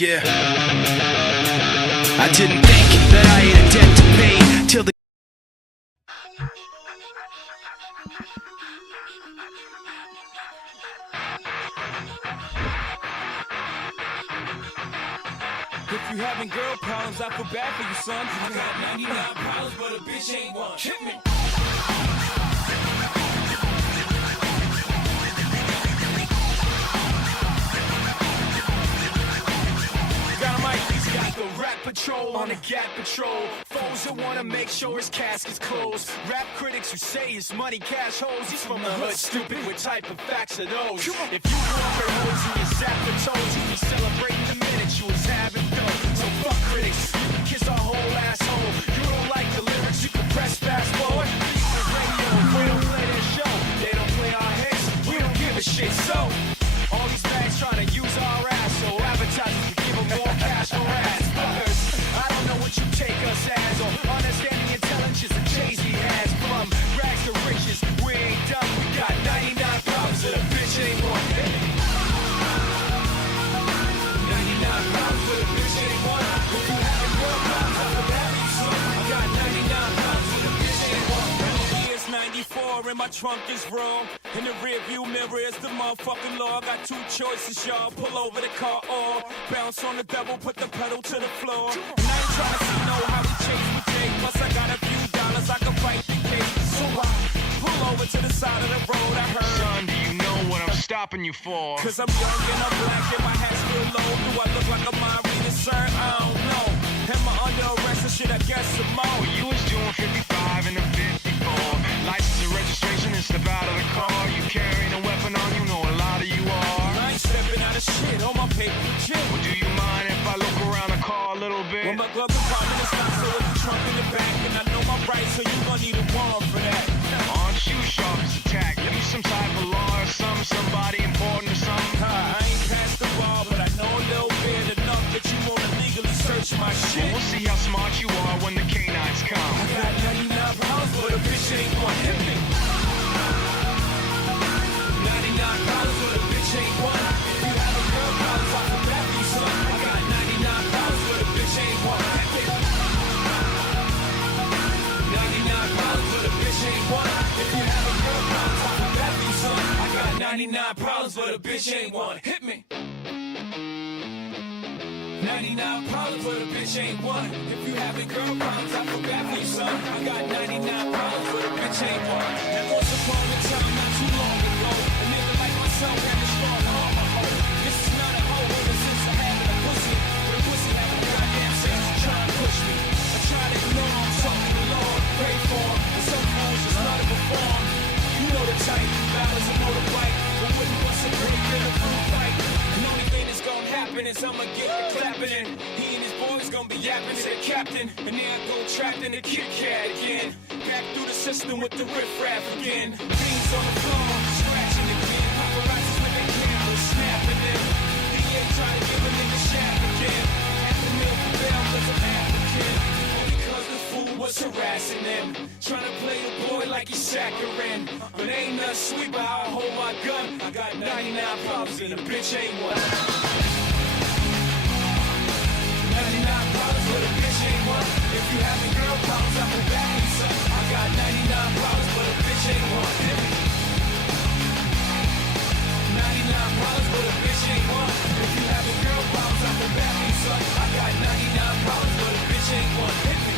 Yeah. I didn't think that I had a debt to pay till the If you having girl problems, I feel bad for you, son. I got 99 problems, but a bitch ain't one. Hit me. He's got the rap patrol on the Gap patrol. Foes that wanna make sure his casket's closed. Rap critics who say his money cash holes. He's from the hood, stupid. What type of facts are those? If you grew up at hoes and your zap for toes, you'd be celebrating the minute you was having dough. So fuck critics, you can kiss our whole asshole. You don't like the lyrics, you can press fast forward. The radio, we don't play their show. They don't play our hits, we don't give a shit. So all these bags trying to use our ass, so advertisers we give them more cash for ass. Fuckers, I don't know what you take us as, or understand the intelligence that Jay-Z has. From rags to riches, we ain't done. We got 99 problems that a bitch ain't one. 99 problems that a bitch ain't one. If you having girl problems, I feel bad for you, son. I got 99 problems that a bitch ain't one. Years 94 and my trunk is raw. In the rear view mirror is the motherfucking law. I got two choices, y'all. Pull over the car or bounce on the devil, put the pedal to the floor. And I ain't trying to see no how we chase with Jake. Plus I got a few dollars, I can fight the case. So I pull over to the side of the road. I heard, son, do you know what I'm stopping you for? Cause I'm young and I'm black and my hat's real low. Do I look like a mind reader, sir? I don't know. Am I under arrest or shit? I guess some more. Well, you was doing 55 and a 54. License and registration and step out of the car. You carrying a weapon on you, know a lot of you are. I ain't stepping out of shit on my paper legit. Well, do you mind if I look around the car a little bit? Well, my glove compartment is not, so it's a trunk in the back. And I know my rights, so you gon' need a warrant for that. Aren't you sharp as a tack? You some type of law or somebody important or something? I ain't past the ball, but I know a little bit enough that you wanna legally search my shit. Well, we'll see how smart you are when the canines come. I got 99 pounds, but a bitch ain't one. Hit me. 99 pounds, but a bitch ain't one. If you have a girl problems, I feel bad for you, son. I got 99 pounds, but a bitch ain't one. Hit me. 99 pounds, but a bitch ain't one. If you have a girl problems, I feel bad for you, son. I got 99 problems, but a bitch ain't one. Hit me. 99 problems, but a bitch ain't one. If you having girl problems, I feel bad for you, son. I got 99 problems, but a bitch ain't one. And once upon a time, not too long ago, a nigga like myself had a strong heart, my hoe. This is not a hoe ever since I had a pussy. But a pussy had a goddamn sense to try and push me. I try to ignore him, talk to the Lord, pray for him. And some hoes just not to perform. You know the type, battles a motorbike. But when you want some pretty good a food fight, the only thing that's gonna happen is I'ma get the clapping in. He and his boys gonna be yapping to the captain. And then I go trapped in the Kit Kat again. Back through the system with the riff-raff again. Beans on the floor, scratching again. Paparazzis with their cameras, snapping them. DA try to give a nigga shaft again. Half a meal for bail cause I'm African. Only cause the fool was harassing them. Trying to play the boy like he's saccharine. But ain't nothing sweet but how I hold my gun. I got 99 problems and a bitch ain't one. 99 problems, but a bitch ain't one. If you having girl problems, I feel bad for you, son. I got 99 problems, but a bitch ain't one. 99 problems, but a bitch ain't one. If you having girl problems, I feel bad for you, son. I got 99 problems, but a bitch ain't one. Hit me.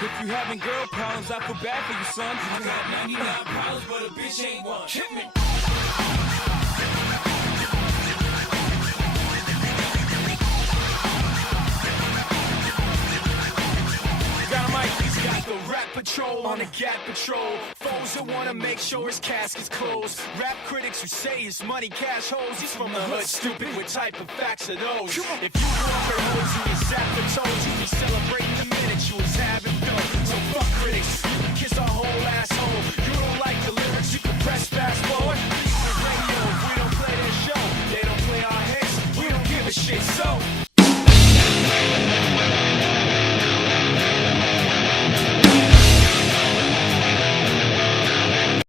If you having girl problems, I feel bad for you, son. I got 99 problems, but a bitch ain't one. Hit me. He's got the rap patrol on the Gap Patrol. Foes that wanna make sure his casket's closed. Rap critics who say his money cash holes. He's from the hood, stupid. What type of facts are those? If you grew up at hoes and your sap for toes, you'd be celebrating the minute you was having fun. So fuck critics, you can kiss our whole asshole. You don't like the lyrics, you can press fast forward. Beat the radio if we don't play their show. They don't play our hits, we don't give a shit. So